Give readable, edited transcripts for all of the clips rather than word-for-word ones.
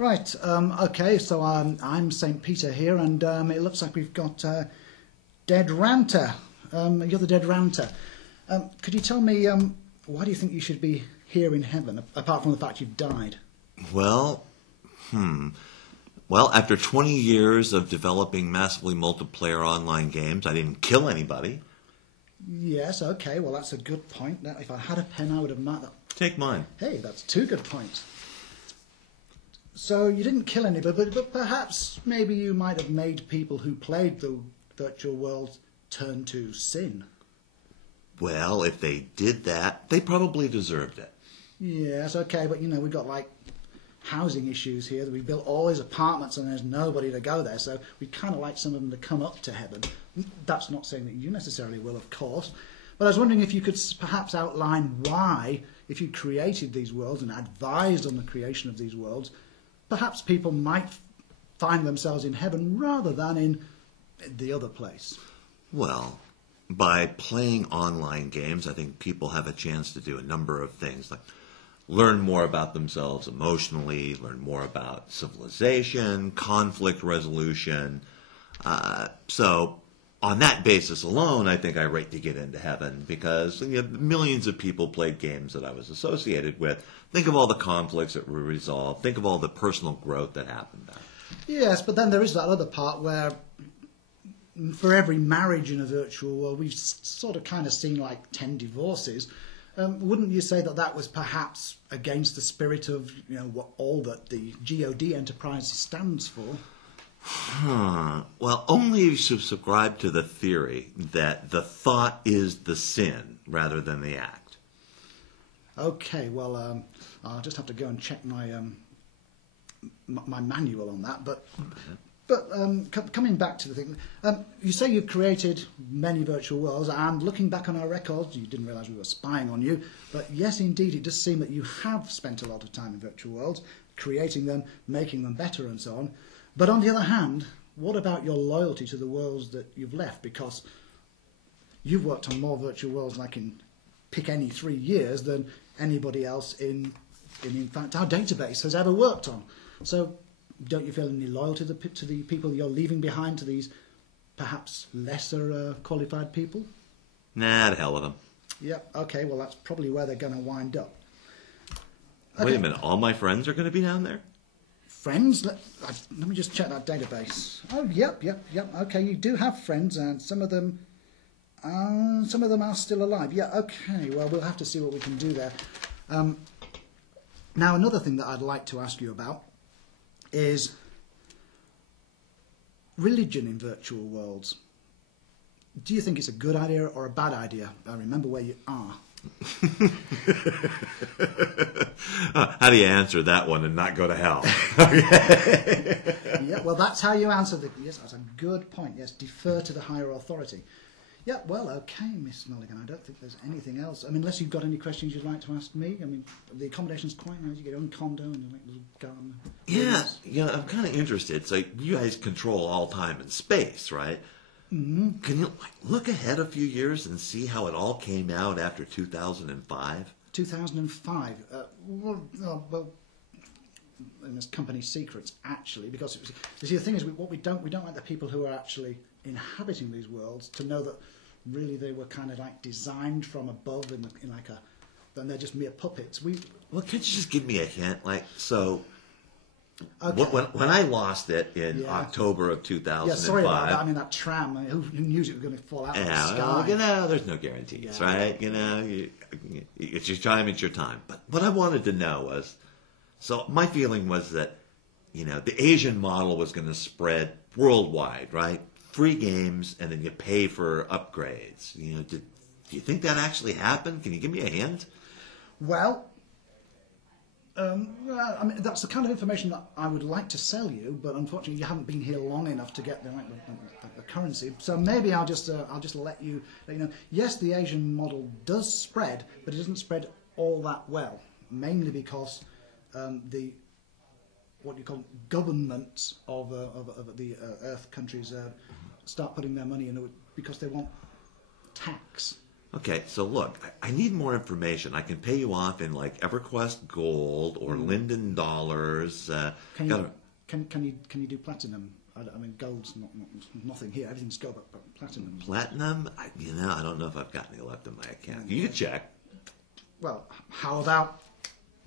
Right, okay, so I'm St. Peter here, and it looks like we've got Dead Ranter. You're the Dead Ranter. Could you tell me, why do you think you should be here in heaven, apart from the fact you've died? Well, Well, after 20 years of developing massively multiplayer online games, I didn't kill anybody. Yes, okay, well, that's a good point. Now, if I had a pen, I would have marked that. Take mine. Hey, that's two good points. So you didn't kill anybody, but perhaps maybe you might have made people who played the virtual world turn to sin. Well, if they did that, they probably deserved it. Yes, okay, but we've got like housing issues here. We built all these apartments and there's nobody to go there, so we'd kind of like some of them to come up to heaven. That's not saying that you necessarily will, of course, but I was wondering if you could perhaps outline why, if you created these worlds and advised on the creation of these worlds, perhaps people might find themselves in heaven rather than in the other place. Well, by playing online games, I think people have a chance to do a number of things, like learn more about themselves emotionally, learn more about civilization, conflict resolution. So on that basis alone, I think I rate to get into heaven because millions of people played games that I was associated with. Think of all the conflicts that were resolved. Think of all the personal growth that happened there. Yes, but then there is that other part where for every marriage in a virtual world, we've sort of kind of seen like 10 divorces. Wouldn't you say that that was perhaps against the spirit of what all that the GOD enterprise stands for? Well, only if you subscribe to the theory that the thought is the sin rather than the act. Okay, well, I'll just have to go and check my my manual on that. But coming back to the thing, you say you've created many virtual worlds, and looking back on our records, you didn't realise we were spying on you, but yes, indeed, it does seem that you have spent a lot of time in virtual worlds, creating them, making them better, and so on. But on the other hand, what about your loyalty to the worlds that you've left? Because you've worked on more virtual worlds, like in pick any 3 years, than anybody else in fact, our database has ever worked on. So don't you feel any loyalty to the people you're leaving behind, to these perhaps lesser qualified people? Nah, to hell with them. Yep, okay, well, that's probably where they're going to wind up. Wait a minute, all my friends are going to be down there? Friends? Let me just check that database. Oh, yep. Okay, you do have friends, and some of them are still alive. Yeah, okay, well, we'll have to see what we can do there. Now, another thing that I'd like to ask you about is religion in virtual worlds. Do you think it's a good idea or a bad idea? Remember where you are. How do you answer that one and not go to hell? Yeah, well, that's how you answer yes, that's a good point. Yes, defer to the higher authority. Yeah, well, okay, Miss Mulligan, I don't think there's anything else. I mean, unless you've got any questions you'd like to ask me. I mean, the accommodation's quite nice. You get your own condo and a little garden. Yeah, I'm kind of interested. So you guys control all time and space, right? Mm-hmm. Can you look ahead a few years and see how it all came out after 2005? 2005? Well, and there's company secrets, actually, because you see, the thing is, we don't like the people who are actually inhabiting these worlds to know that really they were kind of like designed from above in like a, and they're just mere puppets. Well, can't you just give me a hint? Like, so okay. when I lost it in October of 2005. Yeah, sorry about that. I mean, that tram, who knew it was going to fall out of the sky? Well, there's no guarantees, right? It's your time, it's your time. But what I wanted to know was, so my feeling was that, the Asian model was going to spread worldwide, right? Free games, and then you pay for upgrades. Do you think that actually happened? Can you give me a hint? Well, I mean, that's the kind of information that I would like to sell you, but unfortunately, you haven't been here long enough to get the currency. So maybe I'll just let you know. Yes, the Asian model does spread, but it doesn't spread all that well. Mainly because the what you call governments of the Earth countries start putting their money in it because they want tax. Okay, so look, I need more information. I can pay you off in like EverQuest Gold or Linden dollars. Can you do platinum? I mean, gold's nothing here. Everything's gold, but platinum. Platinum? I don't know if I've got any left in my account. You can check. Well, how about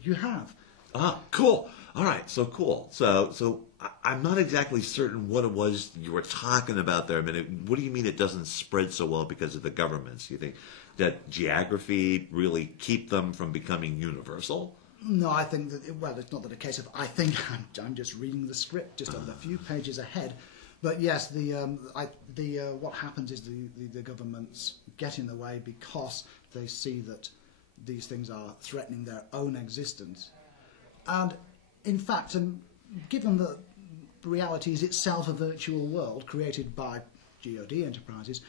you have? Ah, cool. All right, so cool. So I'm not exactly certain what it was you were talking about there. I mean, what do you mean it doesn't spread so well because of the governments? You think that geography really keep them from becoming universal? No, I think that, well, it's not that a case of, I think I'm just reading the script just a few pages ahead. But yes, what happens is the governments get in the way because they see that these things are threatening their own existence. And in fact, given that reality is itself a virtual world created by GOD enterprises,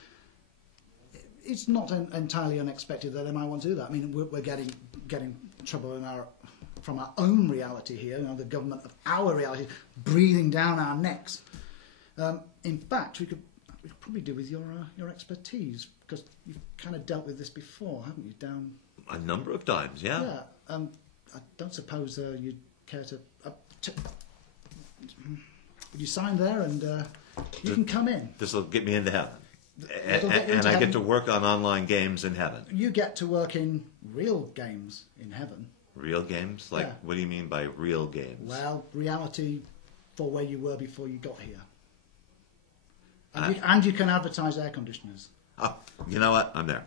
it's not entirely unexpected that they might want to do that. I mean, we're getting trouble from our own reality here, the government of our reality breathing down our necks. In fact, we could probably do with your expertise, because you've kind of dealt with this before, haven't you? Down a number of times, yeah. Yeah. I don't suppose you'd care to. Would you sign there and you can come in? This will get me into heaven. And I get to work on online games in heaven. You get to work in real games in heaven. Real games? Like, what do you mean by real games? Well, reality for where you were before you got here. And you can advertise air conditioners. Oh, you know what? I'm there.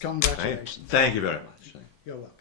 Congratulations. Thank you very much. You're welcome.